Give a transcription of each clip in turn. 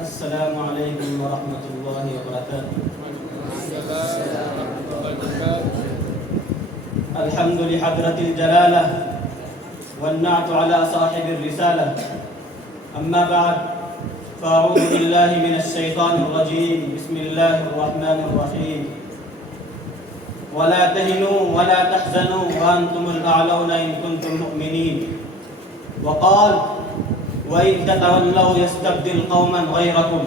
السلام علیکم ورحمۃ اللہ وبرکاتہ۔ الحمد لحضرت الجلالہ والنعت علی صاحب الرسالہ، اما بعد فاعوذ باللہ من الشیطان الرجیم، بسم اللہ الرحمن الرحیم۔ ولا تهنوا ولا تحزنوا وانتم الاعلون ان كنتم مؤمنین، وقال وَإِن تَتَوَلَّوْا يَسْتَبْدِلْ قَوْمًا غَيْرَكُمْ۔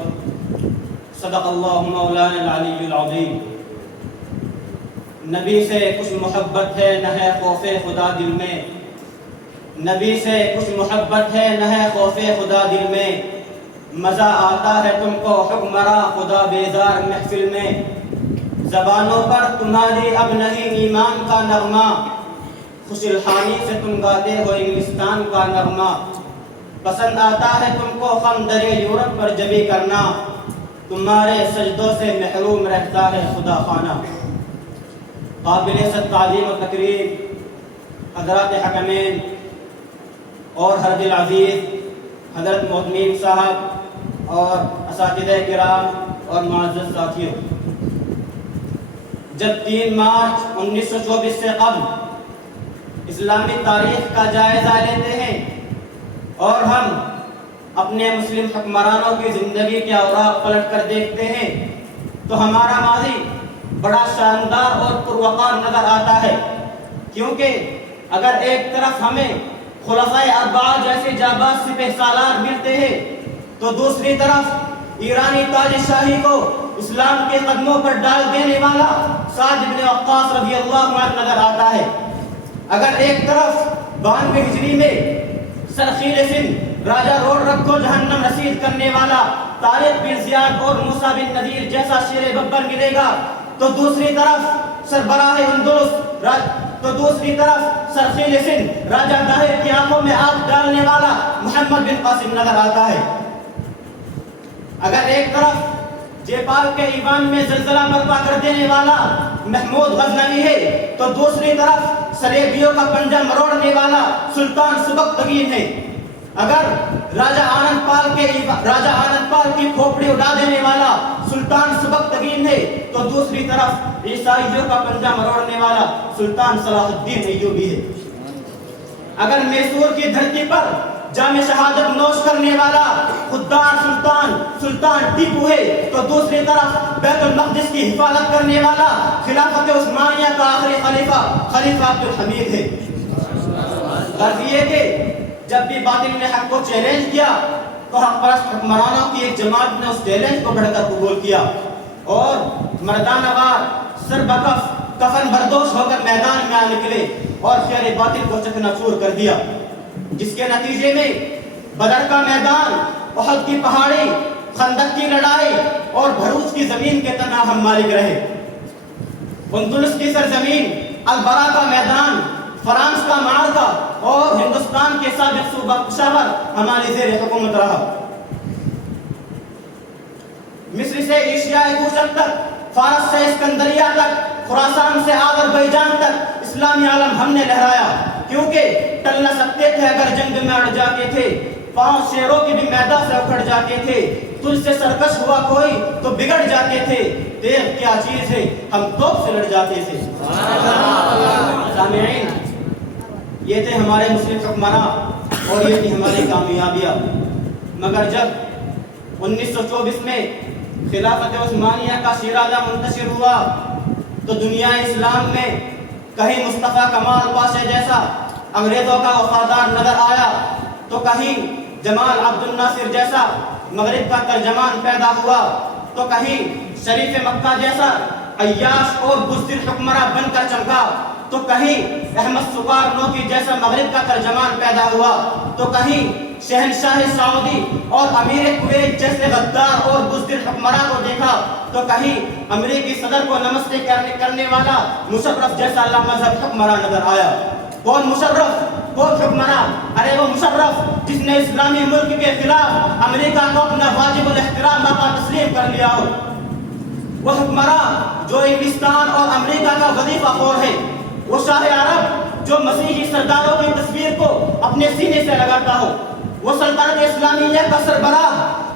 صدق اللہ مولانا العلی العظیم۔ نبی سے کچھ محبت ہے نہ ہے خوف خدا دل میں، نبی سے کچھ محبت ہے نہ ہے خوف خدا دل میں، مزہ آتا ہے تم کو حکمراں خدا بیزار محفل میں، زبانوں پر تمہاری اب نہیں ایمان کا نغمہ، خوش الحانی سے تم گاتے ہو انگلستان کا نغمہ، پسند آتا ہے تم کو خم در یورپ پر جبی کرنا، تمہارے سجدوں سے محروم رہتا ہے خدا خانہ۔ قابل صد تعظیم و تکریم حضرات حکمین اور ہر دل عزیز حضرت محتمین صاحب اور اساتذہ کرام اور معزز ساتھیوں، جب 3 مارچ 1924 سے قبل اسلامی تاریخ کا جائزہ لیتے ہیں اور ہم اپنے مسلم حکمرانوں کی زندگی کے اوراق پلٹ کر دیکھتے ہیں تو ہمارا ماضی بڑا شاندار اور پروقار نظر آتا ہے، کیونکہ اگر ایک طرف ہمیں خلفائے اربعہ جیسے جاباز سپہ سالار ملتے ہیں تو دوسری طرف ایرانی تاج شاہی کو اسلام کے قدموں پر ڈال دینے والا سعد بن وقاص رضی اللہ عنہ نظر آتا ہے، اگر ایک طرف 92 ہجری میں سرخیل سندھ راجہ روڈ رکھو جہنم رسید کرنے والا طارق بن زیاد اور موسیٰ بن نذیر جیسا شیر ببر ملے گا تو دوسری طرف سربراہ اندلس سرخیل سندھ راجہ طاہر کی آنکھوں میں آگ ڈالنے والا محمد بن قاسم نظر آتا ہے، اگر ایک طرف جیپال کے ایوان میں زلزلہ برپا کر دینے والا محمود غزنوی ہے تو دوسری طرف سلیبیوں کا پنجہ مروڑنے والا سلطان سبکتگین ہے، اگر راجہ آنند پال کی کھوپڑی اڑا دینے والا سلطان سبکتگین ہے تو دوسری طرف عیسائیوں کا پنجہ مروڑنے والا سلطان صلاح الدین ایوبی ہے، اگر میسور کی دھرتی پر جام شہادت نوش کرنے والا خوددار سلطان ٹیپو ہے تو دوسری طرف بیت المقدس کی حفاظت کرنے والا خلافت عثمانیہ کا آخری خلیفہ عبد الحمید ہے۔ غرض یہ کہ جب بھی باطل نے حق کو چیلنج کیا تو حق پرست حکمرانوں کی ایک جماعت نے اس چیلنج کو بڑھ کر قبول کیا اور مردانہ وار سر بکف کفن بردوش ہو کر میدان میں آ نکلے اور خیر باطل کو چکنا چور کر دیا، جس کے نتیجے میں بدر کا میدان، احد کی پہاڑی، خندق کی لڑائی اور بھروچ کی زمین کے تنہا ہم مالک رہے، اندلس کی سرزمین، البرا کا میدان، فرانس کا معرکہ اور ہندوستان کے سابق صوبہ پشاور ہماری زیر حکومت رہا، مصر سے ایشیائی کوشن تک، فارس سے اسکندریہ تک، خراسان سے آذربائیجان تک اسلامی عالم ہم نے لہرایا، کیونکہ ٹل نہ سکتے تھے اگر جنگ میں اڑ جاتے تھے، پاؤں شیروں کی بھی میدہ سے اکھڑ جاتے تھے، تجھ سے سرکش ہوا کوئی تو بگڑ جاتے تھے، تیغ کیا چیز ہے ہم توپ سے لڑ جاتے تھے۔ سامعین، یہ تھے ہمارے مسلم حکمراں اور یہ تھی ہماری کامیابیاں، مگر جب 1924 میں خلافت عثمانیہ کا شیرازہ منتشر ہوا تو دنیا اسلام میں کہیں مصطفیٰ کمال پاشا جیسا انگریزوں کا وفادار نظر آیا تو کہیں جمال عبد الناصر جیسا مغرب کا ترجمان پیدا ہوا تو کہیں شریف مکہ جیسا عیاش اور بزدل حکمراں بن کر چمکا تو کہیں احمد سکار نوکی جیسا مغرب کا ترجمان پیدا ہوا تو کہیں شہنشاہ سعودی اور امیر کویت جیسے غدار اور بزدل حکمراں کو دیکھا تو کہیں امریکی صدر کو نمستے کرنے والا مشرف جیسا لامذہب حکمراں نظر آیا۔ کون مشرف؟ کون حکمراں؟ ارے وہ مشرف جس نے اسلامی ملک کے خلاف امریکہ کو اپنا واجب الاحترام موقع تسلیم کر لیا ہو، وہ حکمراں جو انگلستان اور امریکہ کا وظیفہ خور ہے، وہ شاہ عرب جو مسیحی سرداروں کی تصویر کو اپنے سینے سے لگاتا ہو، وہ سلطنت اسلامیہ کا سربراہ